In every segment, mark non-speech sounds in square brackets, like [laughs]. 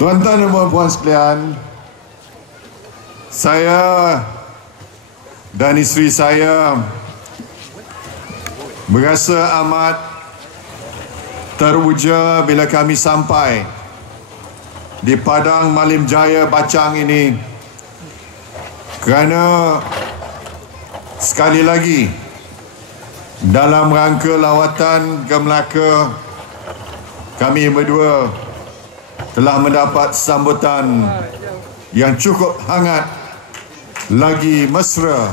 Tuan-tuan dan puan-puan sekalian, saya dan isteri saya berasa amat teruja bila kami sampai di Padang Malim Jaya Bacang ini. Kerana sekali lagi dalam rangka lawatan ke Melaka kami berdua telah mendapat sambutan yang cukup hangat lagi mesra.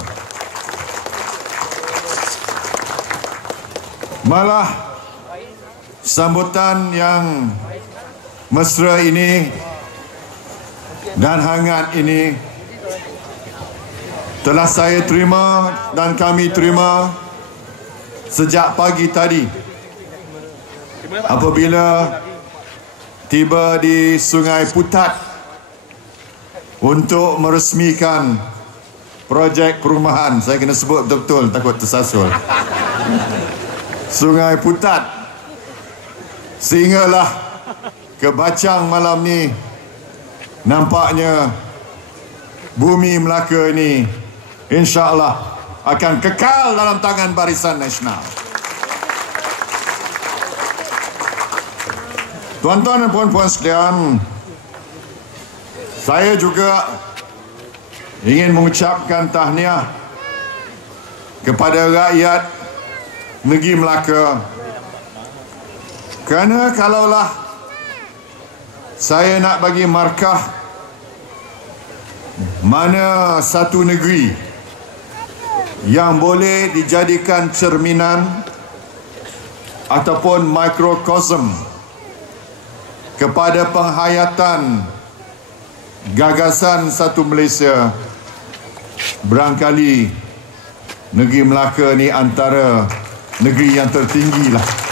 Malah sambutan yang mesra ini dan hangat ini telah saya terima dan kami terima sejak pagi tadi. Apabila tiba di Sungai Putat untuk meresmikan projek perumahan. Saya kena sebut betul-betul takut tersasul. Sungai Putat. Sehinggalah ke Bacang malam ni nampaknya bumi Melaka ini insya-Allah akan kekal dalam tangan Barisan Nasional. Tuan-tuan dan puan-puan sekalian, saya juga ingin mengucapkan tahniah kepada rakyat negeri Melaka. Kerana kalaulah saya nak bagi markah mana satu negeri yang boleh dijadikan cerminan ataupun mikrokosm kepada penghayatan gagasan satu Malaysia berangkali negeri Melaka ni antara negeri yang tertinggi lah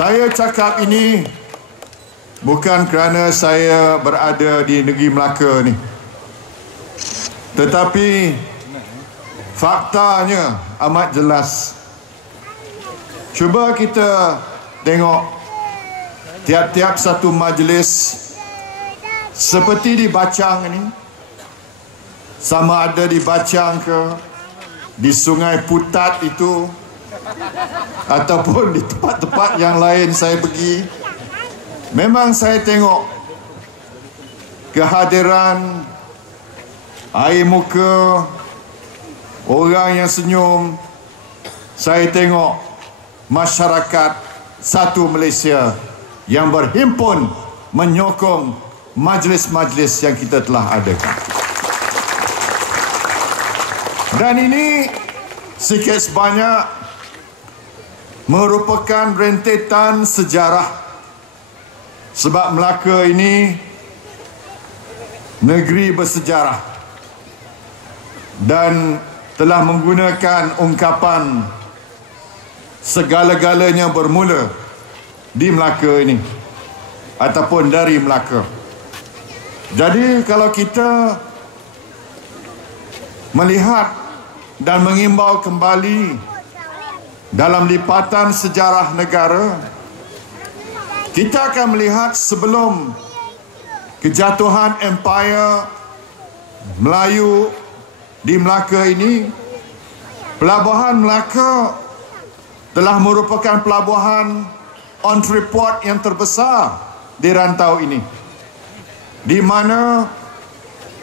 saya cakap ini bukan kerana saya berada di negeri Melaka ni. Tetapi faktanya amat jelas. Cuba kita tengok. Tiap-tiap satu majlis. Seperti di Bacang ini. Sama ada di Bacang ke. Di Sungai Putat itu. Ataupun di tempat-tempat yang lain saya pergi. Memang saya tengok kehadiran air muka orang yang senyum. Saya tengok masyarakat satu Malaysia yang berhimpun menyokong majlis-majlis yang kita telah adakan. Dan ini sikit sebanyak merupakan rentetan sejarah sebab Melaka ini negeri bersejarah dan telah menggunakan ungkapan segala-galanya bermula di Melaka ini ataupun dari Melaka. Jadi kalau kita melihat dan mengimbau kembali dalam lipatan sejarah negara kita akan melihat sebelum kejatuhan empire Melayu di Melaka ini pelabuhan Melaka telah merupakan pelabuhan entrepot yang terbesar di rantau ini di mana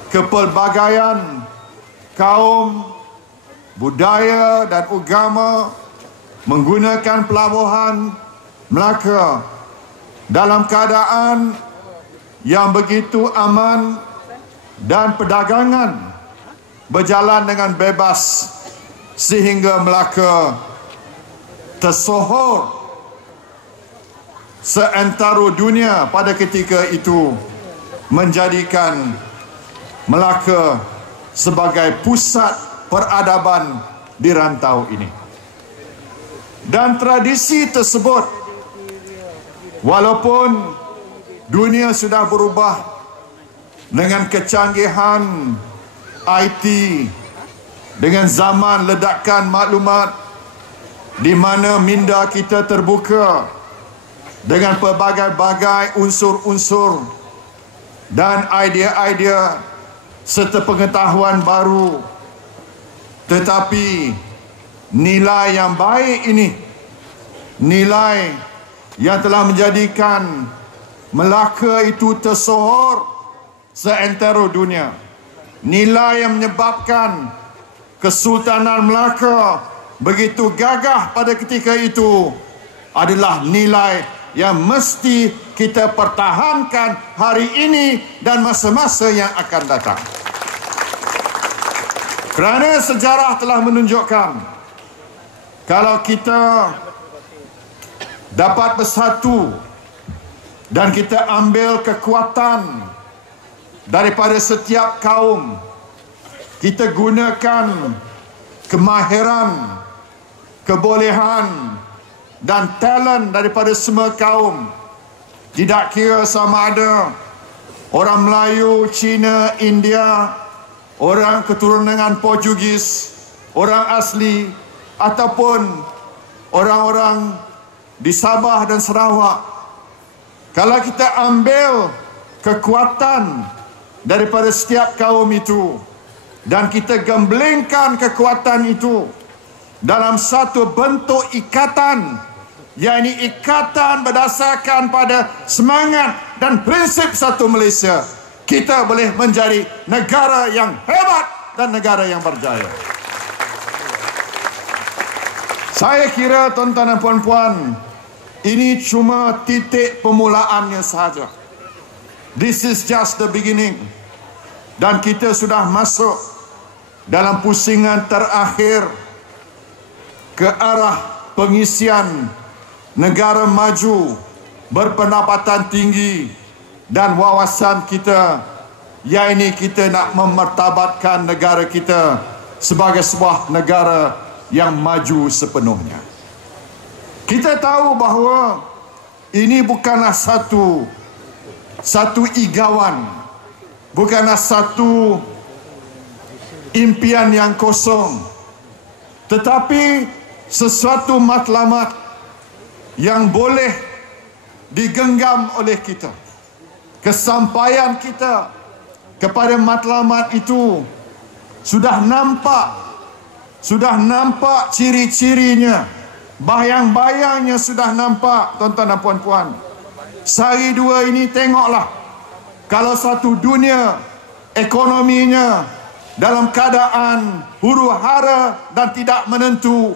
kepelbagaian kaum budaya dan agama menggunakan pelabuhan Melaka dalam keadaan yang begitu aman dan perdagangan berjalan dengan bebas sehingga Melaka tersohor seantero dunia pada ketika itu menjadikan Melaka sebagai pusat peradaban di rantau ini. Dan tradisi tersebut walaupun dunia sudah berubah dengan kecanggihan IT dengan zaman ledakan maklumat di mana minda kita terbuka dengan pelbagai-bagai unsur-unsur dan idea-idea serta pengetahuan baru. Tetapi nilai yang baik ini nilai yang telah menjadikan Melaka itu tersohor seantero dunia. Nilai yang menyebabkan Kesultanan Melaka begitu gagah pada ketika itu adalah nilai yang mesti kita pertahankan hari ini dan masa-masa yang akan datang. Kerana sejarah telah menunjukkan kalau kita dapat bersatu dan kita ambil kekuatan daripada setiap kaum kita gunakan kemahiran kebolehan dan talent daripada semua kaum tidak kira sama ada orang Melayu, Cina, India, orang keturunan Portugis, orang asli ataupun orang-orang di Sabah dan Sarawak. Kalau kita ambil kekuatan daripada setiap kaum itu dan kita gemblengkan kekuatan itu dalam satu bentuk ikatan yakni ikatan berdasarkan pada semangat dan prinsip satu Malaysia kita boleh menjadi negara yang hebat dan negara yang berjaya. Saya kira tuan-tuan dan puan-puan ini cuma titik permulaannya sahaja. This is just the beginning. Dan kita sudah masuk dalam pusingan terakhir ke arah pengisian negara maju berpendapatan tinggi dan wawasan kita yang ini kita nak memertabatkan negara kita sebagai sebuah negara yang maju sepenuhnya. Kita tahu bahawa ini bukanlah satu satu igawan, bukanlah satu impian yang kosong, tetapi sesuatu matlamat yang boleh digenggam oleh kita. Kesampaian kita kepada matlamat itu sudah nampak, sudah nampak ciri-cirinya, bayang-bayangnya sudah nampak, tuan-tuan dan puan-puan. Sehari dua ini tengoklah, kalau satu dunia ekonominya dalam keadaan huru hara dan tidak menentu,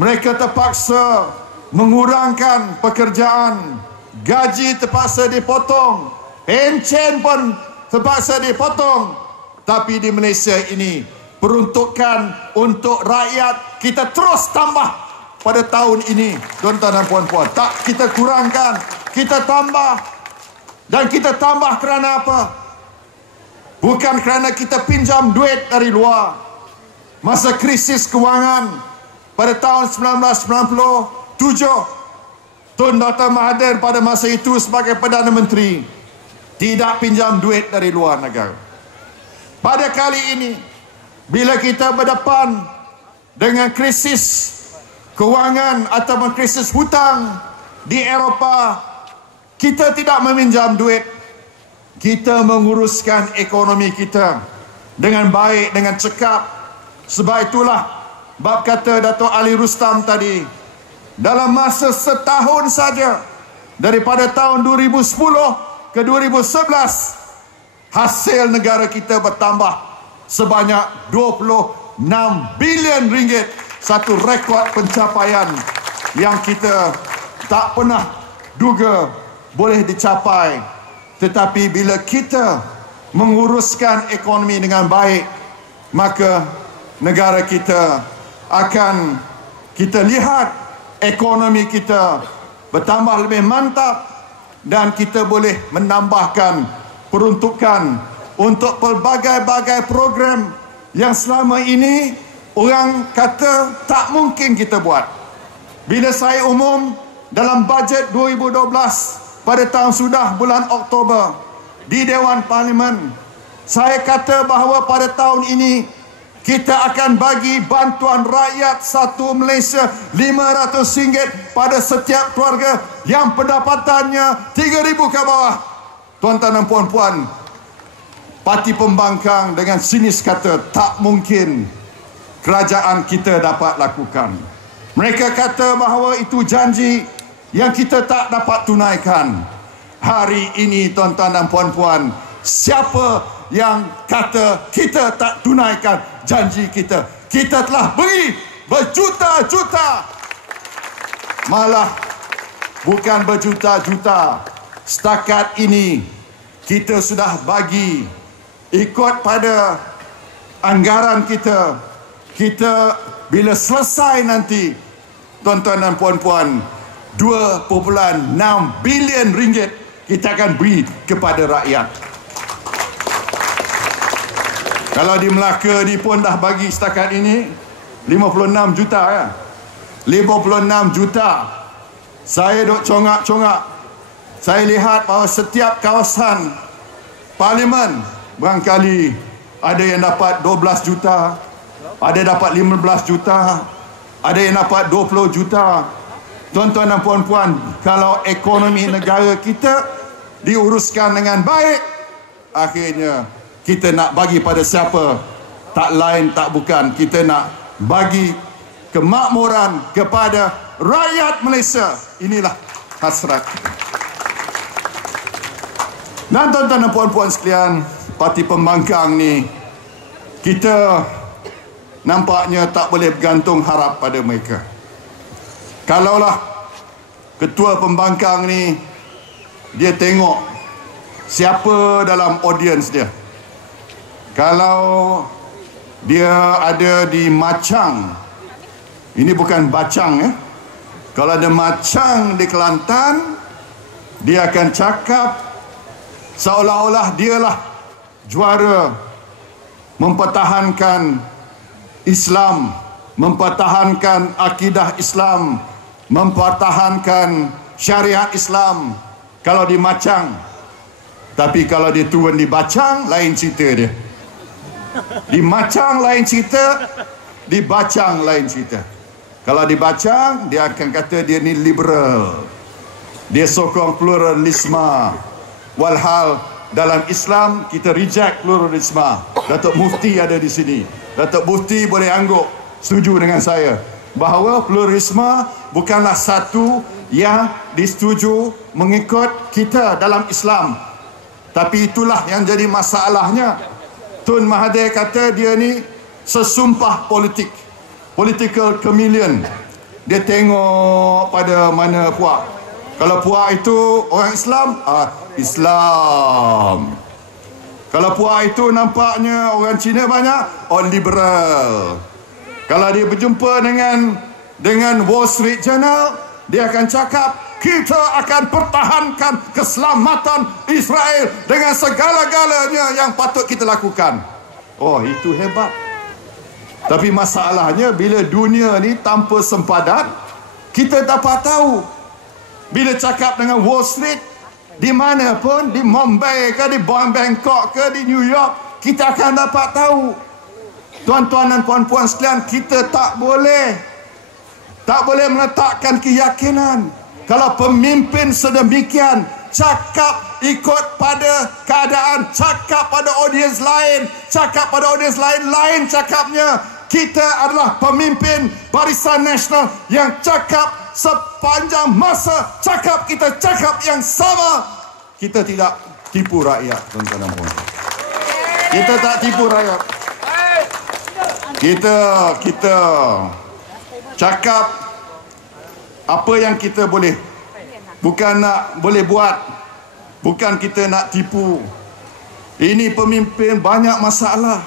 mereka terpaksa mengurangkan pekerjaan, gaji terpaksa dipotong, pencen pun terpaksa dipotong. Tapi di Malaysia ini peruntukan untuk rakyat kita terus tambah pada tahun ini, tuan-tuan dan puan-puan. Tak kita kurangkan, kita tambah. Dan kita tambah kerana apa? Bukan kerana kita pinjam duit dari luar. Masa krisis kewangan pada tahun 1990, Tujuh, Tun Dr. Mahathir pada masa itu sebagai Perdana Menteri tidak pinjam duit dari luar negara. Pada kali ini, bila kita berdepan dengan krisis kewangan atau krisis hutang di Eropah, kita tidak meminjam duit. Kita menguruskan ekonomi kita dengan baik, dengan cekap. Sebab itulah bab kata Dato' Ali Rustam tadi, dalam masa setahun saja daripada tahun 2010 ke 2011 hasil negara kita bertambah sebanyak 26 bilion ringgit satu rekod pencapaian yang kita tak pernah duga boleh dicapai. Tetapi bila kita menguruskan ekonomi dengan baik maka negara kita akan kita lihat ekonomi kita bertambah lebih mantap dan kita boleh menambahkan peruntukan untuk pelbagai-bagai program yang selama ini orang kata tak mungkin kita buat. Bila saya umum dalam bajet 2012 pada tahun sudah bulan Oktober di Dewan Parlimen, saya kata bahawa pada tahun ini kita akan bagi bantuan rakyat satu Malaysia RM500 pada setiap keluarga yang pendapatannya RM3,000 ke bawah. Tuan-tuan dan puan-puan, Parti Pembangkang dengan sinis kata tak mungkin kerajaan kita dapat lakukan. Mereka kata bahawa itu janji yang kita tak dapat tunaikan. Hari ini tuan-tuan dan puan-puan, siapa yang kata kita tak tunaikan janji kita. Kita telah beri berjuta-juta. Malah bukan berjuta-juta. Setakat ini kita sudah bagi ikut pada anggaran kita. Kita bila selesai nanti tuan-tuan dan puan-puan 2.6 bilion ringgit kita akan beri kepada rakyat. Kalau di Melaka ni pun dah bagi setakat ini 56 juta ya. 56 juta. Saya duk congak-congak. Saya lihat bahawa setiap kawasan parlimen barangkali ada yang dapat 12 juta, ada dapat 15 juta, ada yang dapat 20 juta. Tuan-tuan dan puan-puan, kalau ekonomi negara kita diuruskan dengan baik, akhirnya kita nak bagi pada siapa? Tak lain tak bukan. Kita nak bagi kemakmuran kepada rakyat Malaysia. Inilah hasrat. Dan tuan-tuan dan puan-puan sekalian parti pembangkang ni kita nampaknya tak boleh bergantung harap pada mereka. Kalaulah ketua pembangkang ni dia tengok siapa dalam audience dia kalau dia ada di Macang ini bukan Bacang ya kalau ada Macang di Kelantan dia akan cakap seolah-olah dialah juara mempertahankan Islam mempertahankan akidah Islam mempertahankan syariat Islam kalau di Macang tapi kalau dia turun di Bacang lain cerita dia di macang lain cerita, di bacang lain cerita. Kalau di bacang, dia akan kata dia ni liberal. Dia sokong pluralisme. Walhal dalam Islam kita reject pluralisme. Datuk Mufti ada di sini. Datuk Mufti boleh angguk setuju dengan saya bahawa pluralisme bukanlah satu yang disetuju mengikut kita dalam Islam. Tapi itulah yang jadi masalahnya Tun Mahathir kata dia ni sesumpah politik. Political chameleon. Dia tengok pada mana puak. Kalau puak itu orang Islam, ah Islam. Kalau puak itu nampaknya orang Cina banyak, orang liberal. Kalau dia berjumpa dengan dengan Wall Street Journal, dia akan cakap kita akan pertahankan keselamatan Israel dengan segala-galanya yang patut kita lakukan. Oh, itu hebat. Tapi masalahnya bila dunia ni tanpa sempadan, kita dapat tahu. Bila cakap dengan Wall Street, di mana pun, di Mumbai ke, di Bangkok ke, di New York, kita akan dapat tahu. Tuan-tuan dan puan-puan sekalian, kita tak boleh tak boleh meletakkan keyakinan kalau pemimpin sedemikian cakap ikut pada keadaan, cakap pada audiens lain, cakap pada audiens lain, lain cakapnya. Kita adalah pemimpin Barisan Nasional yang cakap sepanjang masa cakap kita cakap yang sama. Kita tidak tipu rakyat, tuan-tuan dan puan. Kita tak tipu rakyat. Kita kita cakap apa yang kita boleh? Bukan nak boleh buat. Bukan kita nak tipu. Ini pemimpin banyak masalah.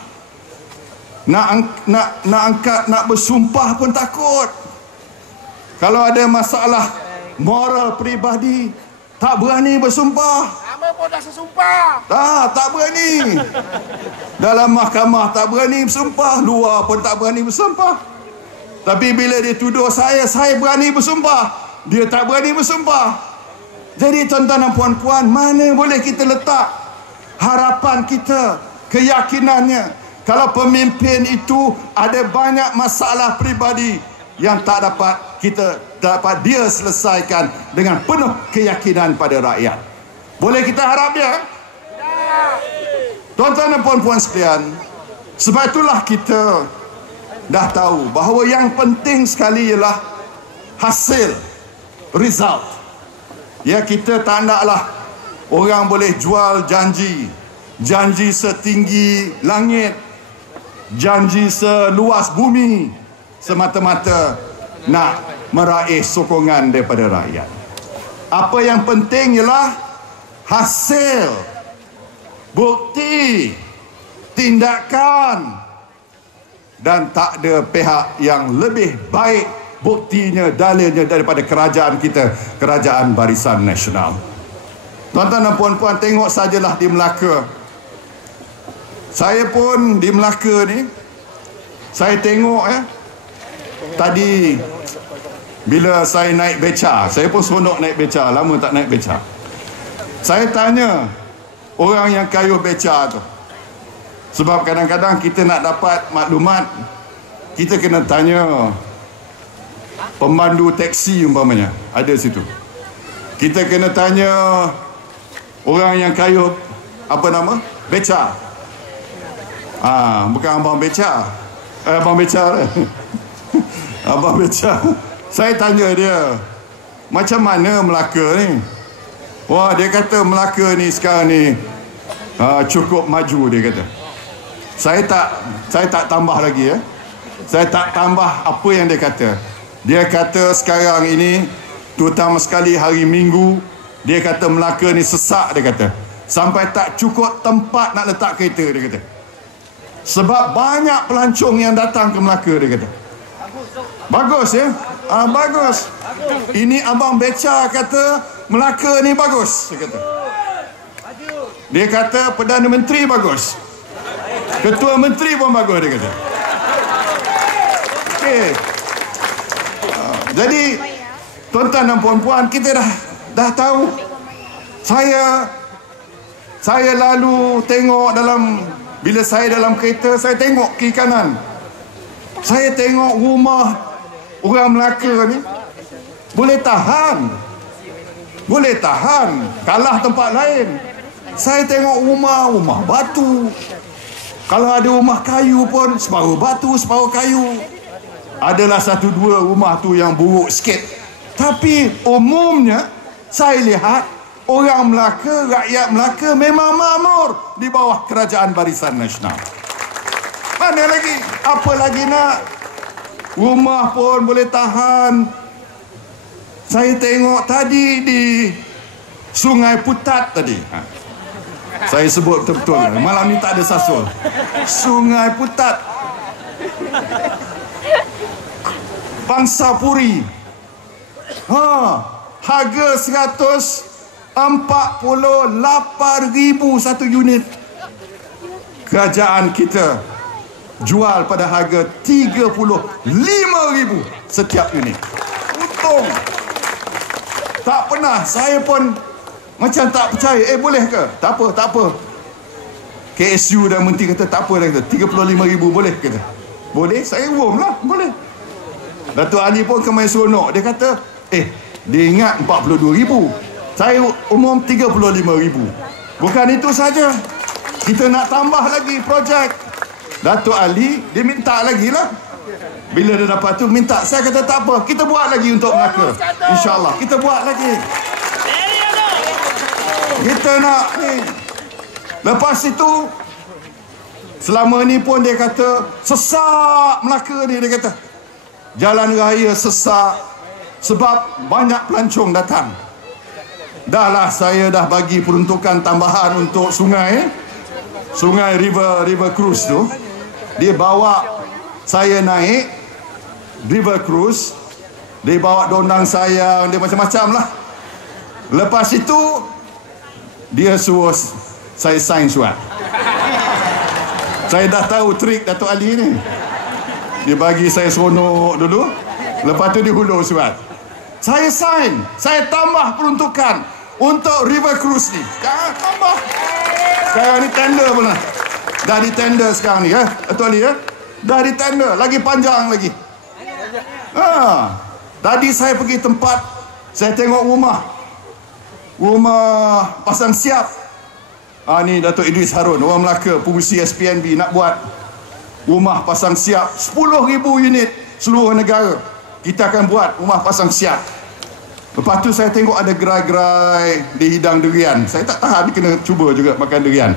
Nak nak nak angkat nak bersumpah pun takut. Kalau ada masalah moral peribadi tak berani bersumpah. Lama pun dah sesumpah. Ah, tak berani. Dalam mahkamah tak berani bersumpah. Luar pun tak berani bersumpah tapi bila dia tuduh saya, saya berani bersumpah. Dia tak berani bersumpah. Jadi tuan-tuan dan puan-puan, mana boleh kita letak harapan kita, keyakinannya. kalau pemimpin itu ada banyak masalah pribadi yang tak dapat kita dapat dia selesaikan dengan penuh keyakinan pada rakyat. Boleh kita harap dia? Tuan-tuan dan puan-puan sekalian, sebab itulah kita dah tahu bahawa yang penting sekali ialah hasil, result. Ya kita tak naklah orang boleh jual janji, janji setinggi langit, janji seluas bumi semata-mata nak meraih sokongan daripada rakyat. Apa yang penting ialah hasil, bukti, tindakan dan tak ada pihak yang lebih baik buktinya, dalilnya daripada kerajaan kita, kerajaan barisan nasional. Tuan-tuan dan puan-puan tengok sajalah di Melaka. Saya pun di Melaka ni, saya tengok eh, tadi bila saya naik beca, saya pun seronok naik beca, lama tak naik beca. Saya tanya orang yang kayuh beca tu. Sebab kadang-kadang kita nak dapat maklumat, kita kena tanya pemandu teksi umpamanya. Ada situ. Kita kena tanya orang yang kayuh apa nama? Beca. Ah bukan abang beca. Eh, abang beca. [laughs] Abang beca. Saya tanya dia macam mana Melaka ni? Wah dia kata Melaka ni sekarang ni uh, cukup maju dia kata saya tak saya tak tambah lagi ya saya tak tambah apa yang dia kata dia kata sekarang ini terutama sekali hari Minggu dia kata Melaka ni sesak dia kata. Sampai tak cukup tempat nak letak kereta dia kata. Sebab banyak pelancong yang datang ke Melaka dia kata. Bagus ya? Ah bagus. Ini abang Beca kata Melaka ni bagus dia kata. Dia kata Perdana Menteri bagus. Ketua Menteri pun bagus dia kata. Okey. Jadi tuan-tuan dan puan-puan kita dah dah tahu. Saya saya lalu tengok dalam bila saya dalam kereta saya tengok kiri kanan. Saya tengok rumah orang Melaka ni. Boleh tahan. Boleh tahan. Kalah tempat lain. Saya tengok rumah rumah batu kalau ada rumah kayu pun separuh batu separuh kayu adalah satu dua rumah tu yang buruk sikit tapi umumnya saya lihat orang Melaka, rakyat Melaka memang makmur di bawah kerajaan barisan nasional. Mana lagi? Apa lagi nak? Rumah pun boleh tahan. Saya tengok tadi di Sungai Putat tadi. Ha. Saya sebut betul-betul. Malam ni tak ada sasul. Sungai Putat bangsa puri. Ha, harga 148 ribu satu unit. Kerajaan kita jual pada harga 35 ribu setiap unit. Untung. Tak pernah saya pun macam tak percaya. Eh boleh ke? Tak apa, tak apa. KSU dan menteri kata tak apa dah kata. 35 ribu boleh kata. Boleh, saya umum lah. Boleh. Datuk Ali pun kemain seronok. Dia kata, eh, dia ingat 42 ribu. Saya umum 35 ribu. Bukan itu saja. Kita nak tambah lagi projek. Datuk Ali, dia minta lagi lah. Bila dia dapat tu, minta. Saya kata tak apa. Kita buat lagi untuk Melaka. InsyaAllah. Kita buat lagi. Kita nak ni. Lepas itu, selama ni pun dia kata, sesak Melaka ni, dia kata jalan raya sesak sebab banyak pelancong datang. Dahlah saya dah bagi peruntukan tambahan untuk sungai Sungai River River Cruise tu. Dia bawa saya naik River Cruise. Dia bawa dondang saya, dia macam-macam lah. Lepas itu dia suruh saya sign surat. Saya dah tahu trik Datuk Ali ni. Dia bagi saya seronok dulu. Lepas tu dia hulur surat. Saya sign. Saya tambah peruntukan untuk River Cruise ni. Tambah. Sekarang ni tender pula. Dah di tender sekarang ni ya. Betul Ali ya? Dah di tender, lagi panjang lagi. Ha. Tadi saya pergi tempat saya tengok rumah. Rumah pasang siap. Ha, ni Datuk Idris Harun, orang Melaka, pengurusi SPNB nak buat rumah pasang siap 10,000 unit seluruh negara. Kita akan buat rumah pasang siap. Lepas tu saya tengok ada gerai-gerai di hidang durian. Saya tak tahan kena cuba juga makan durian.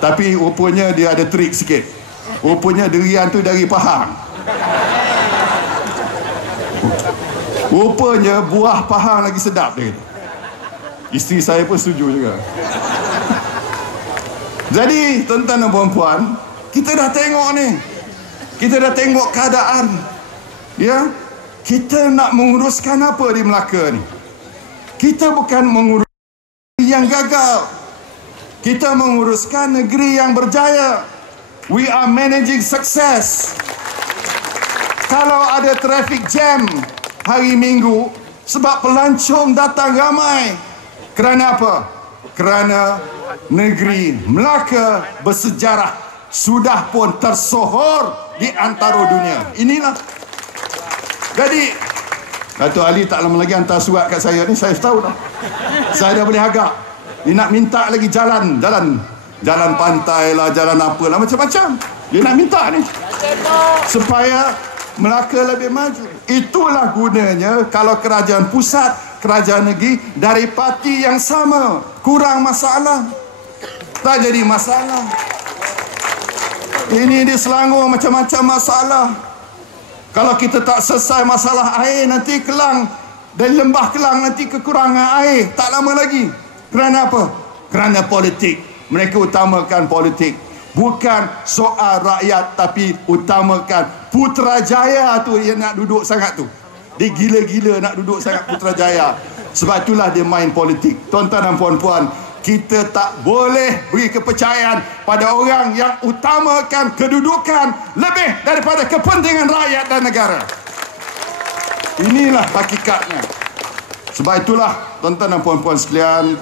Tapi rupanya dia ada trik sikit. Rupanya durian tu dari Pahang. Rupanya buah Pahang lagi sedap dia kata. Isteri saya pun setuju juga. Jadi, tuan-tuan dan puan kita dah tengok ni. Kita dah tengok keadaan. Ya? Kita nak menguruskan apa di Melaka ni? Kita bukan mengurus yang gagal. Kita menguruskan negeri yang berjaya. We are managing success. Kalau ada traffic jam hari Minggu sebab pelancong datang ramai. Kerana apa? Kerana negeri Melaka bersejarah sudah pun tersohor di antara dunia. Inilah. Jadi Datuk Ali tak lama lagi hantar surat kat saya ni saya tahu dah. Saya dah boleh agak. Dia nak minta lagi jalan, jalan. Jalan pantai lah, jalan apa lah, macam-macam. Dia nak minta ni. Supaya Melaka lebih maju. Itulah gunanya kalau kerajaan pusat, kerajaan negeri dari parti yang sama. Kurang masalah. Tak jadi masalah. Ini di Selangor macam-macam masalah. Kalau kita tak selesai masalah air, nanti kelang. Dan lembah kelang nanti kekurangan air. Tak lama lagi. Kerana apa? Kerana politik. Mereka utamakan politik. Bukan soal rakyat tapi utamakan Putrajaya tu yang nak duduk sangat tu. Dia gila-gila nak duduk sangat Putrajaya. Sebab itulah dia main politik. Tuan-tuan dan puan-puan, kita tak boleh beri kepercayaan pada orang yang utamakan kedudukan lebih daripada kepentingan rakyat dan negara. Inilah hakikatnya. Sebab itulah tuan-tuan dan puan-puan sekalian,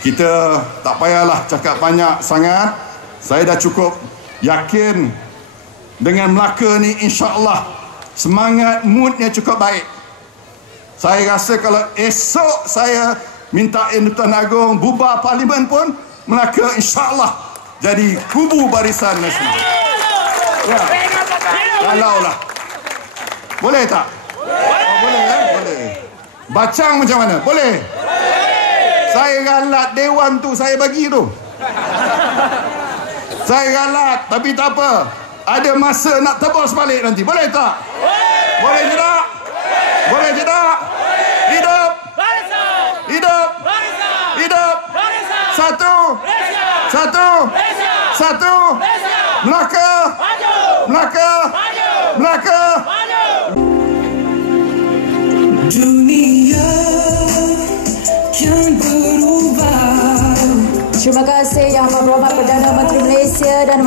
kita tak payahlah cakap banyak sangat. Saya dah cukup yakin dengan Melaka ni insya-Allah semangat moodnya cukup baik. Saya rasa kalau esok saya minta Tuan Agong bubar parlimen pun Melaka insya-Allah jadi kubu barisan nasional. Ya. Kalau lah. Boleh tak? Boleh. Oh, boleh, eh? boleh. Bacang macam mana? Boleh. Saya galat dewan tu saya bagi tu. Saya galat tapi tak apa. Ada masa nak tebus balik nanti. Boleh tak? Boleh je tak? Boleh je tak? Hidup. Hidup. Hidup. Satu. Satu. Satu. Melaka. Melaka. Melaka. Dunia Terima kasih Yang Amat Berhormat Perdana Menteri Malaysia dan